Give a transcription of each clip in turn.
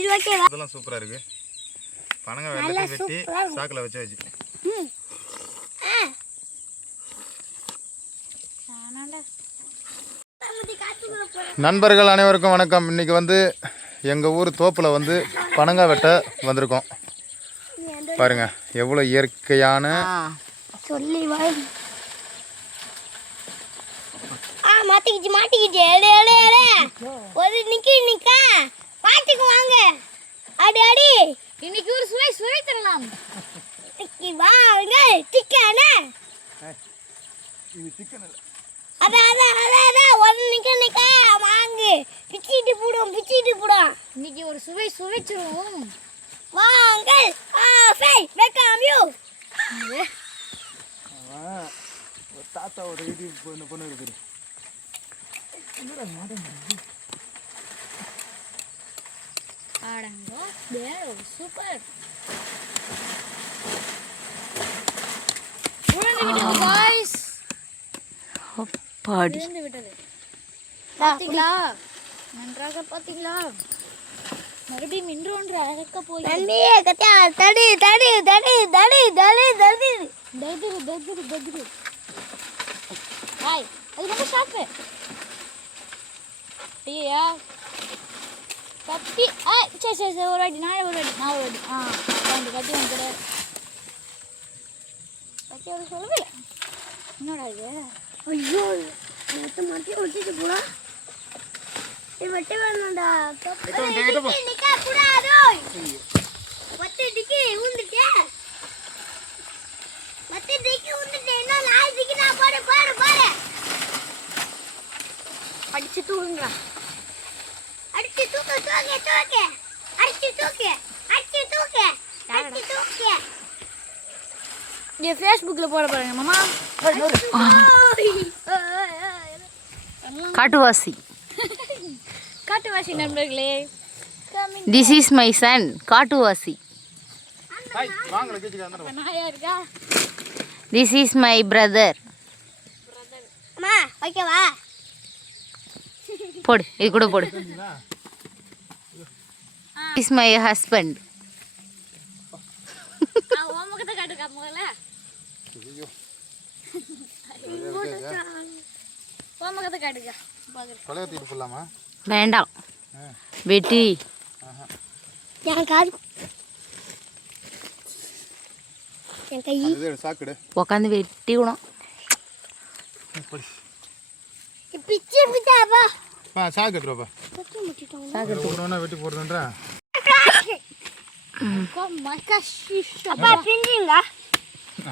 இது ஓகேவா? இதெல்லாம் சூப்பரா இருக்கு. பனங்க வெள்ளத்தை வெட்டி சாக்குல வச்சாச்சு. நண்பர்கள் அனைவருக்கும் வணக்கம். இன்னைக்கு வந்து எங்கள் ஊர் தோப்பில் வந்து பனங்காய் வெட்ட வந்திருக்கோம். பாருங்க எவ்வளோ இயற்கையான சொல்லி மாட்டிக்கிச்சு ஒரு நிக்கா பாட்டுக்கு வாங்க. அடி அடி இன்னைக்கு ஒரு சுவை தரலாம். வாங்க சிக்கன். இது சிக்கன் இல்ல. அதான் ஒரு நிக்கா வாங்க. பிச்சிட்டு போடும். இன்னைக்கு ஒரு சுவைச்சிருவோம். வாங்க. Welcome you. தாத்தா ஒரு வீடியோ பொண்ணு இருக்குது. சூப்பர். நன்றாக பாத்தீங்களா? மறுபடியும் மின்றோன்ற அரைக்க போய் ஹாய் அது ரொம்ப ஷார்ப்பு. ஐயா கத்தி சரி ஒரு வாட்டி நான் ஒரு வாட்டி அந்த கத்தி வந்து கத்தி ஒரு சொல்லவே என்னடா இது? ஐயோ மாட்டி ஒட்டிட்டு போடா. இது வெட்ட வேணாம்டா. நிக்க கூடாது. ஒத்திடிக்கு ஊந்துட்டே. என்ன நாய்க்கு நான் பாரு. அடிச்சு தூக்குங்க. அடிச்சு தூக்கு. ये फेसबुकல போட போறேன் மாமா. காட்டுவாசி நண்பர்களே. திஸ் இஸ் மை சன் காட்டுவாசி. வாங்க கேக்குது அந்த நாயா இருக்கா? This is my brother. அம்மா ஓகேவா? போடு இது கூட போடு. Is my husband. ஓமகத்தை காட்டுக்கா முதல்ல. ஐயோ ஓமகத்தை காட்டுக்கா பாக்குறேன். கொலையத்தி போடலாமா? வேண்டாம் வெட்டி. என் காது என் கை சாக்குடு உக்காந்து வெட்டி விடும். பிச்சாப்பா சாக்கு எடுத்துருப்பா. ஒன்று வெட்டி போடுறதுன்றா. அப்பா பிஞ்சிங்க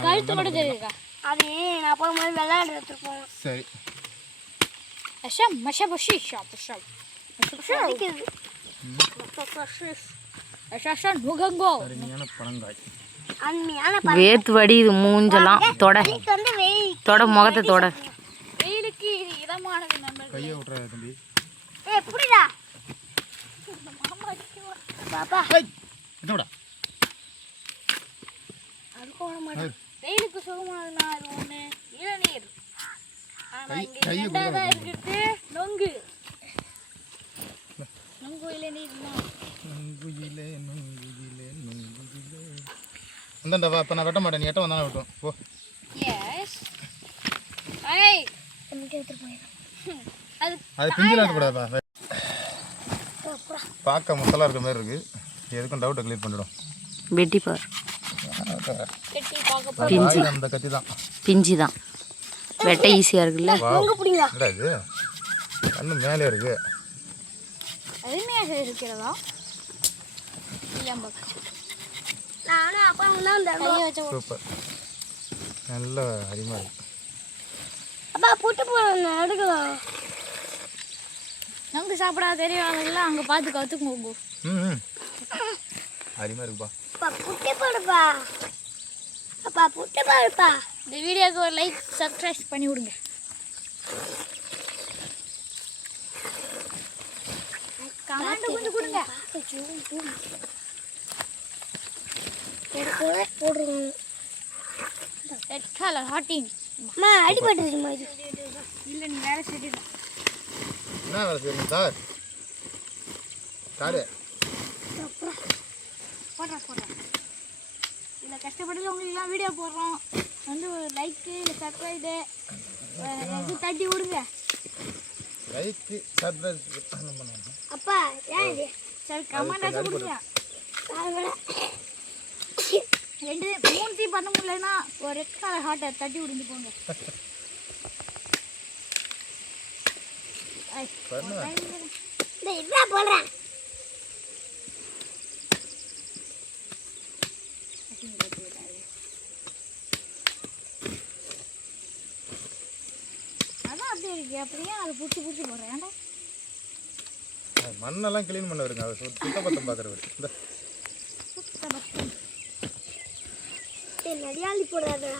கழுத்து மட்டும் தெரியுதுக்கா. அது நான் போகும்போது விளையாட எடுத்துருப்போம். சரி வேர்த்து வடியுது மூஞ்செல்லாம். தொட முகத்தை தொட. வெயிலுக்கு இது இதமானது நண்பர்களே. கையை விட்றா தம்பி. புடிடா பாப்பா. இதோட அதுக்கு ஓட மாட்டேன். வெயிலுக்கு சுகமானதுனா அது ஒண்ணு இளநீர். ஆனா இங்க ரெண்டாவதா இருக்குது நொங்கு இளநீர்னா. அந்தண்டா வா. இப்போ நான் வெட்ட மாட்டேன். நீ எட்ட வந்தானே வெட்டும் போ. எஸ் ஐய் எனக்கு எடுத்து போய் அது பிஞ்சில் இருக்கக்கூடாதுப்பா. பார்க்க முத்தலாக இருக்க மாதிரி இருக்குது. எதுக்கும் டவுட்டை கிளியர் பண்ணிடும். வெட்டி பார். பிஞ்சு அந்த கத்தி தான். பிஞ்சு தான் வெட்ட ஈஸியாக இருக்குல்ல. இது கண்ணு மேலே இருக்கு. அருமையாக இருக்கிறதா? சூப்பர். நல்ல அருமையாக இருக்கு. அப்பா புட்டு போடணும் எடுக்கலாம். நொங்கு சாப்பிடா தெரியாதுல்ல. அங்கே பார்த்து கற்றுக்கோங்க. அருமையாக இருக்குப்பா. புட்டு போடுப்பா. அப்பா புட்டு போடுப்பா. இந்த வீடியோக்கு ஒரு லைக் சப்ஸ்கிரைப் பண்ணி விடுங்க. கமெண்ட் கொஞ்சம் கொடுங்க. போடுறோம். Red colour heating. அம்மா அடிபட்டுருச்சுமா இது. இல்லை நீ வேலை செஞ்சிடு. என்ன வேலை செய்யணும் சார்? சாரு போடுறேன். இதில் கஷ்டப்பட்டு உங்களுக்குலாம் வீடியோ போடுறோம். வந்து ஒரு லைக்கு இல்லை சப்ஸ்கிரைபு தட்டி விடுங்க. லைக்கு சப்ஸ்கிரைப் பண்ணுவோம். அப்பா ஏன் இது சரி கமெண்ட் கொடுங்க. 2-3 பண்ண முடியலன்னா ஒரு ரெட் கலர் ஹார்ட்டை தட்டி விடுங்க போங்க. என்ன போடுறேன் அதான் அப்படியே இருக்கு. அப்படியே அதை பிடிச்சி போடுறேன். ஏன்டா மண்ணெல்லாம் க்ளீன் பண்ண வருங்க. அவர் சுத்தபத்தம் பார்க்குறவர் இந்த சுத்தபத்தம் நடியாளி போடாதா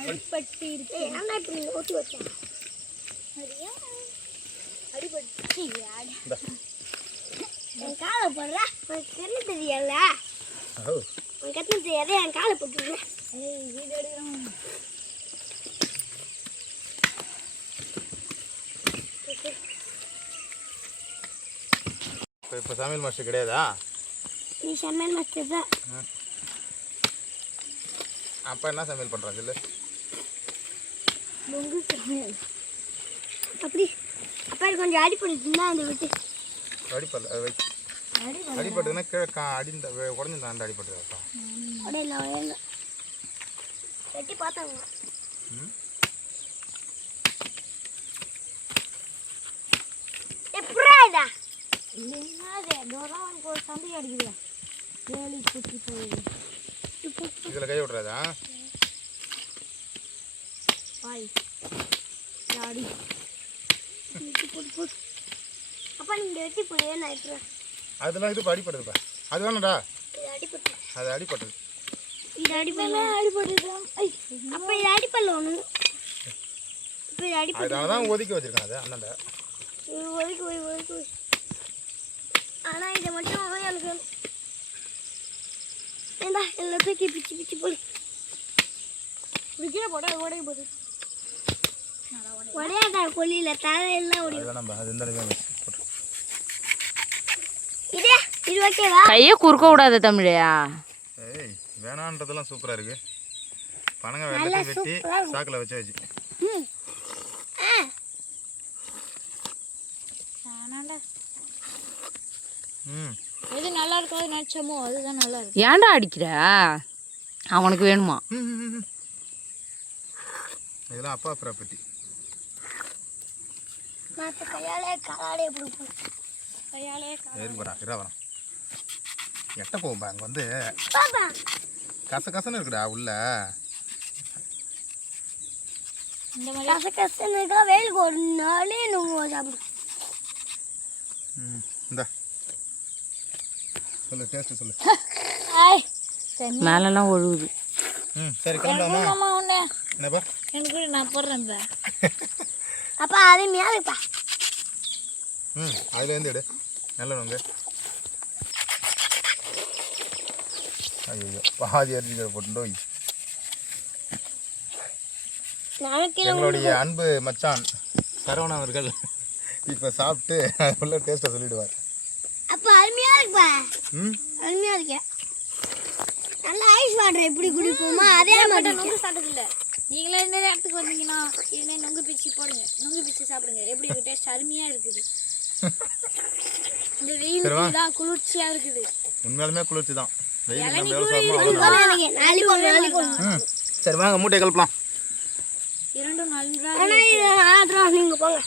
அடிப்பட்டு இருக்கு. ஏன்னா இப்படி ஓட்டி வச்சேன் அடிப்பட்டு என் காலை போடுற தெரியல தெரியல உன் கத்து தெரியாத என் காலை போட்டுருக்கேன். வீடு எடுக்கிறோம். இப்போ சமையல் மாஸ்டர் கிடையாதா? நீ சமையல் மாஸ்டர் தான். அப்பா என்ன சமையல் பண்ணுறான் சொல்லு? பொங்கு சமையல். அப்படி அப்பா கொஞ்சம் அடிப்படுதுன்னா அந்த விட்டு அடிப்படல அது வை. அடிப்பட்டுன்னா கீழே அடிந்த உடஞ்சிருந்தா அந்த அடிப்பட்டு உடையில வெட்டி பார்த்தாங்க. எப்படாடா என்னது டோராவனுக்கு ஒரு சந்தை அடிக்குதுல வேலி குத்தி போகுது. இதில் கை விட்றாதா? பாய் டாடி போட்டு அப்பா நீங்கள் வெட்டி போய் நான் எடுத்துருவேன். அதெல்லாம் இது இப்போ அடிப்படுதுப்பா. அது வேணாடா. இது அடிப்பட்டு அது அடிப்பட்டது. இது அடிப்பட்டுதான். அப்போ இது அடிப்படல ஒன்று. இப்போ இது அடிப்பட்டு அதனால தான் ஒதுக்கி வச்சிருக்கான். அது அண்ணாண்ட ஒதுக்கி ஆனால் இதை மட்டும் எனக்கு ஏண்டா எல்லாத்தையும் பிச்சு போடு. இப்படி போட உடைய போடு. உடையாதா கொல்லியில் தரையெல்லாம் உடையும். நம்ம அது இந்த போட்டு இது ஓகேவா? கையை குறுக்க விடாத தமிழையா. ஏய் வேணான்றதெல்லாம் சூப்பராக இருக்கு. பனங்க வெட்டி சாக்கில் வச்சு எது நல்லா இருக்காது நினச்சோமோ அதுதான் நல்லா இருக்கு. ஏன்டா அடிக்கிற? அவனுக்கு வேணுமா? இதெல்லாம் அப்பா ப்ராப்பர்ட்டி. மற்ற கையாலே காலாடே பிடிக்கும். கையாலே வரேன் எட்ட போகும்பா அங்கே வந்து கசன்னு இருக்குடா உள்ள. இந்த மாதிரி கசன்னு இருக்கா வெயிலுக்கு ஒரு நாளே நுங்க சாப்பிடும். இந்த சொல்லு டேஸ்ட் சொல்லு. மேலெல்லாம் ஒழுகுது. சரி கிளம்பலாமா? என்னப்பா எனக்கு நான் போடுறேன். அப்பா அது மேலேப்பா. அதுலேருந்து எடு நல்லவங்க. ஐயோ பாதி அரிசி போட்டுட்டோ. எங்களுடைய அன்பு மச்சான் சரவணன் அவர்கள் இப்போ சாப்பிட்டு உள்ள டேஸ்ட்டை சொல்லிடுவார். அப்போ அருமையாக இருக்குப்பா. அருமையாக இருக்கு. நல்லா ஐஸ் வாட்டர் எப்படி குடிப்போமா அதே மாதிரி நொங்கு சாப்பிட்டதில்லை. நீங்களே இந்த இடத்துக்கு வந்தீங்கன்னா இதுமாதிரி நொங்கு பிச்சு போடுங்க. நொங்கு பிச்சு சாப்பிடுங்க. எப்படி இருக்குது டேஸ்ட் அருமையாக இருக்குது. இந்த வெயிலுக்கு தான் குளிர்ச்சியாக இருக்குது. உண்மையாலுமே குளிர்ச்சி தான். சரி வாங்க மூட்டை கலப்பலாம். 2 4 நீங்கள் போங்க.